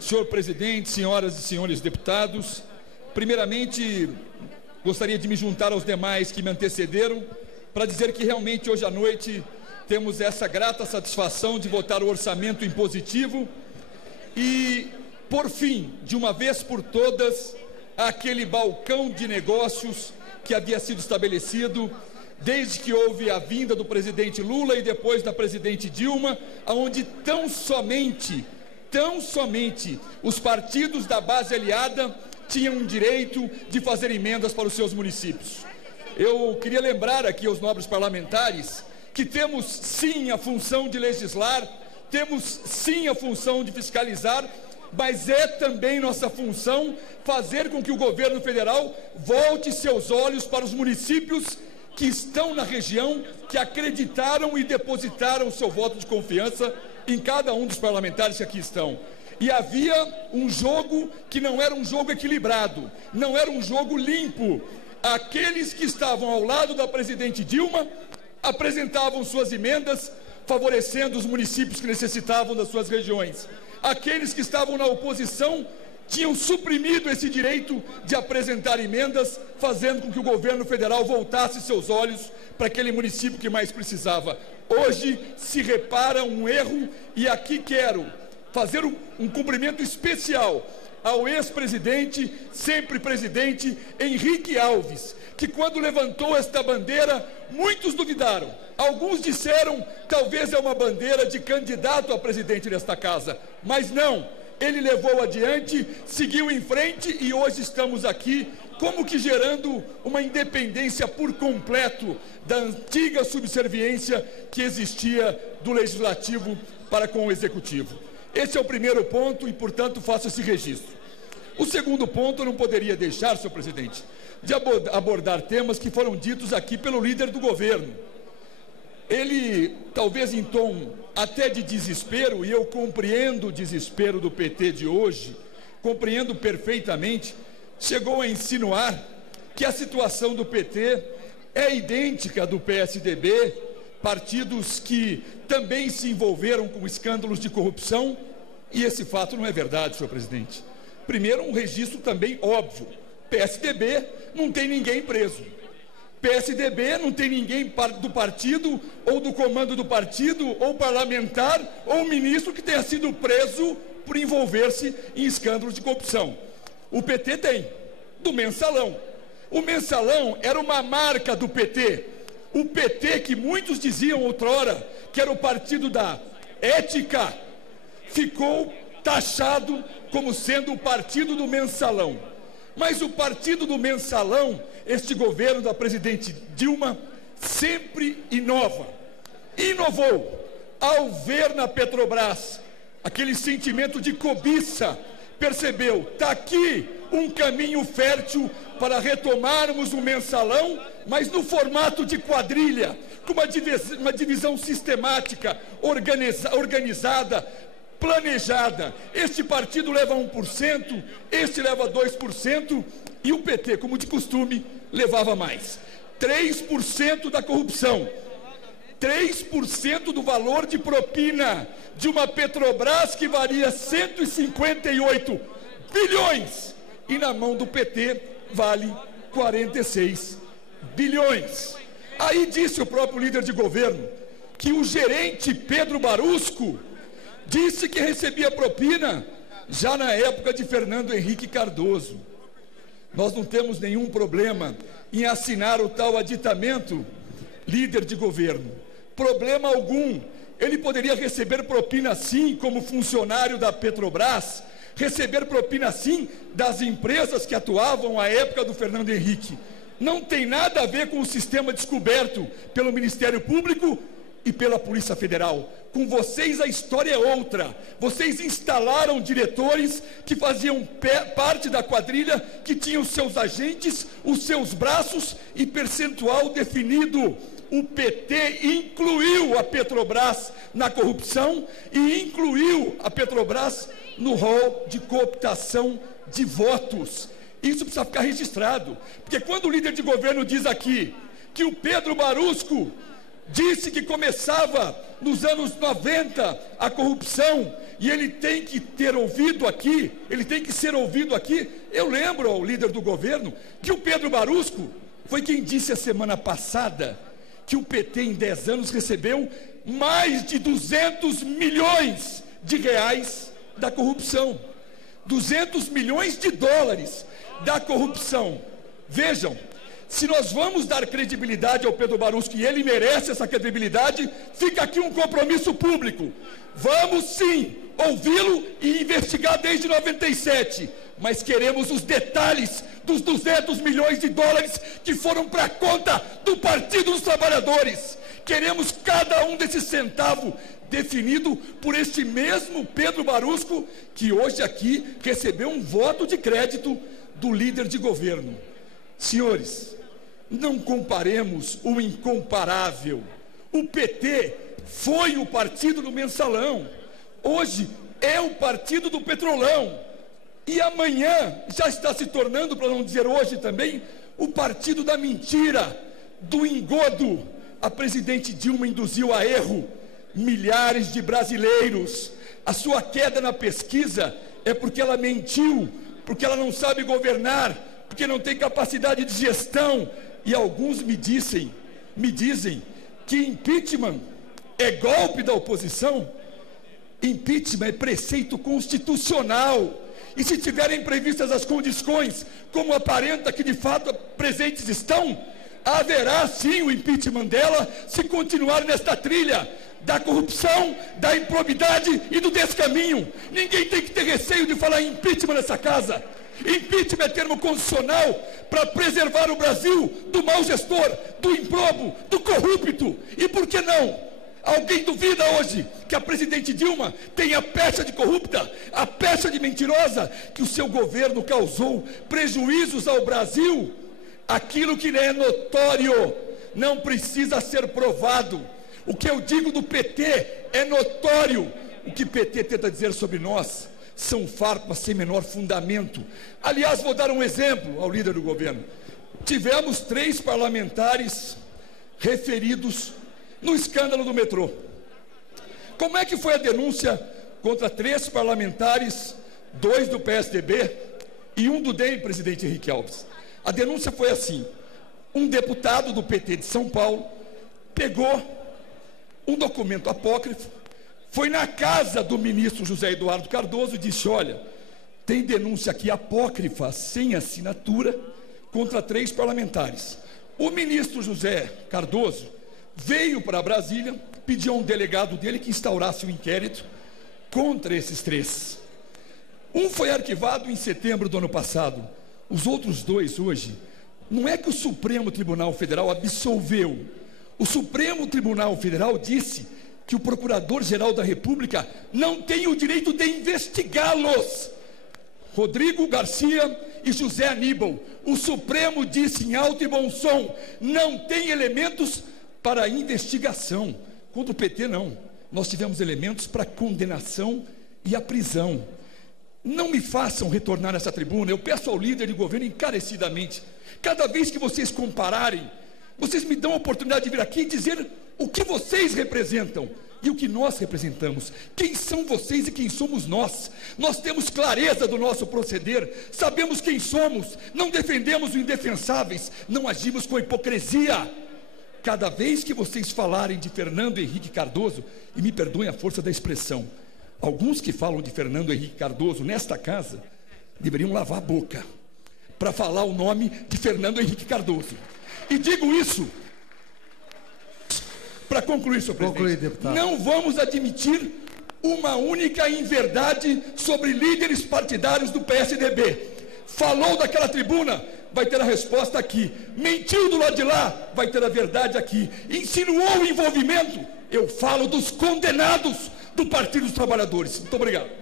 senhor presidente, senhoras e senhores deputados, primeiramente gostaria de me juntar aos demais que me antecederam para dizer que realmente hoje à noite temos essa grata satisfação de votar o orçamento impositivo e, por fim, de uma vez por todas, aquele balcão de negócios que havia sido estabelecido desde que houve a vinda do presidente Lula e depois da presidente Dilma, onde tão somente os partidos da base aliada tinham o direito de fazer emendas para os seus municípios. Eu queria lembrar aqui aos nobres parlamentares que temos sim a função de legislar, temos sim a função de fiscalizar, mas é também nossa função fazer com que o governo federal volte seus olhos para os municípios que estão na região, que acreditaram e depositaram seu voto de confiança em cada um dos parlamentares que aqui estão. E havia um jogo que não era um jogo equilibrado, não era um jogo limpo. Aqueles que estavam ao lado da presidente Dilma apresentavam suas emendas, favorecendo os municípios que necessitavam das suas regiões. Aqueles que estavam na oposição tinham suprimido esse direito de apresentar emendas, fazendo com que o governo federal voltasse seus olhos para aquele município que mais precisava. Hoje se repara um erro e aqui quero fazer um cumprimento especial ao ex-presidente, sempre presidente, Henrique Alves, que quando levantou esta bandeira, muitos duvidaram. Alguns disseram, talvez é uma bandeira de candidato a presidente desta casa, mas não. Ele levou adiante, seguiu em frente e hoje estamos aqui, como que gerando uma independência por completo da antiga subserviência que existia do Legislativo para com o Executivo. Esse é o primeiro ponto e, portanto, faço esse registro. O segundo ponto, eu não poderia deixar, senhor presidente, de abordar temas que foram ditos aqui pelo líder do governo. Ele, talvez em tom até de desespero, e eu compreendo o desespero do PT de hoje, compreendo perfeitamente, chegou a insinuar que a situação do PT é idêntica à do PSDB, partidos que também se envolveram com escândalos de corrupção, e esse fato não é verdade, senhor presidente. Primeiro, um registro também óbvio. PSDB não tem ninguém preso. PSDB não tem ninguém do partido, ou do comando do partido, ou parlamentar, ou ministro que tenha sido preso por envolver-se em escândalos de corrupção. O PT tem, do Mensalão. O Mensalão era uma marca do PT. O PT, que muitos diziam outrora que era o partido da ética, ficou taxado como sendo o partido do Mensalão. Mas o partido do Mensalão, este governo da presidente Dilma, sempre inova. Inovou ao ver na Petrobras aquele sentimento de cobiça, percebeu, está aqui um caminho fértil para retomarmos o Mensalão, mas no formato de quadrilha, com uma divisão sistemática, organizada, planejada. Este partido leva 1%, este leva 2%, e o PT, como de costume, levava mais. 3% da corrupção, 3% do valor de propina de uma Petrobras que valia 158 bilhões, e na mão do PT vale 46 bilhões. Aí disse o próprio líder de governo que o gerente Pedro Barusco disse que recebia propina já na época de Fernando Henrique Cardoso. Nós não temos nenhum problema em assinar o tal aditamento, líder de governo. Problema algum. Ele poderia receber propina sim, como funcionário da Petrobras, receber propina sim das empresas que atuavam à época do Fernando Henrique. Não tem nada a ver com o sistema descoberto pelo Ministério Público e pela Polícia Federal. Com vocês a história é outra. Vocês instalaram diretores que faziam parte da quadrilha, que tinham seus agentes, os seus braços e percentual definido. O PT incluiu a Petrobras na corrupção e incluiu a Petrobras no rol de cooptação de votos. Isso precisa ficar registrado, porque quando o líder de governo diz aqui que o Pedro Barusco disse que começava nos anos 90 a corrupção, e ele tem que ter ouvido aqui, ele tem que ser ouvido aqui. Eu lembro ao líder do governo que o Pedro Barusco foi quem disse a semana passada que o PT em 10 anos recebeu mais de 200 milhões de reais da corrupção, 200 milhões de dólares da corrupção. Vejam, se nós vamos dar credibilidade ao Pedro Barusco, e ele merece essa credibilidade, fica aqui um compromisso público. Vamos sim ouvi-lo e investigar desde 97, mas queremos os detalhes dos 200 milhões de dólares que foram para a conta do Partido dos Trabalhadores. Queremos cada um desses centavos definido por este mesmo Pedro Barusco, que hoje aqui recebeu um voto de crédito do líder de governo. Senhores, não comparemos o incomparável. O PT foi o partido do mensalão, hoje é o partido do petrolão, e amanhã já está se tornando, para não dizer hoje também, o partido da mentira, do engodo. A presidente Dilma induziu a erro milhares de brasileiros. A sua queda na pesquisa é porque ela mentiu, porque ela não sabe governar, porque não tem capacidade de gestão. E alguns me dizem que impeachment é golpe da oposição. Impeachment é preceito constitucional, e se tiverem previstas as condições, como aparenta que de fato presentes estão, haverá sim o impeachment dela, se continuar nesta trilha da corrupção, da improbidade e do descaminho. Ninguém tem que ter receio de falar em impeachment nessa casa. Impeachment é termo constitucional para preservar o Brasil do mau gestor, do improbo, do corrupto. E por que não? Alguém duvida hoje que a presidente Dilma tem a pecha de corrupta, a pecha de mentirosa, que o seu governo causou prejuízos ao Brasil? Aquilo que é notório não precisa ser provado. O que eu digo do PT é notório. O que o PT tenta dizer sobre nós são farpas sem menor fundamento. Aliás, vou dar um exemplo ao líder do governo. Tivemos 3 parlamentares referidos no escândalo do metrô. Como é que foi a denúncia contra 3 parlamentares, 2 do PSDB e 1 do DEM, presidente Henrique Alves? A denúncia foi assim: um deputado do PT de São Paulo pegou um documento apócrifo, foi na casa do ministro José Eduardo Cardoso e disse: olha, tem denúncia aqui apócrifa, sem assinatura, contra 3 parlamentares. O ministro José Cardoso veio para Brasília, pediu a um delegado dele que instaurasse um inquérito contra esses 3. Um foi arquivado em setembro do ano passado. Os outros 2 hoje, não é que o Supremo Tribunal Federal absolveu. O Supremo Tribunal Federal disse que o Procurador-Geral da República não tem o direito de investigá-los. Rodrigo Garcia e José Aníbal. O Supremo disse em alto e bom som: não tem elementos para investigação. Contra o PT não, nós tivemos elementos para condenação e a prisão. Não me façam retornar nessa tribuna. Eu peço ao líder de governo encarecidamente, cada vez que vocês compararem, vocês me dão a oportunidade de vir aqui e dizer o que vocês representam e o que nós representamos. Quem são vocês e quem somos nós? Nós temos clareza do nosso proceder, sabemos quem somos, não defendemos os indefensáveis, não agimos com hipocrisia. Cada vez que vocês falarem de Fernando Henrique Cardoso, e me perdoem a força da expressão, alguns que falam de Fernando Henrique Cardoso nesta casa, deveriam lavar a boca para falar o nome de Fernando Henrique Cardoso. E digo isso para concluir, senhor presidente. Não vamos admitir uma única inverdade sobre líderes partidários do PSDB. Falou daquela tribuna, vai ter a resposta aqui. Mentiu do lado de lá, vai ter a verdade aqui. Insinuou o envolvimento, eu falo dos condenados do Partido dos Trabalhadores. Muito obrigado.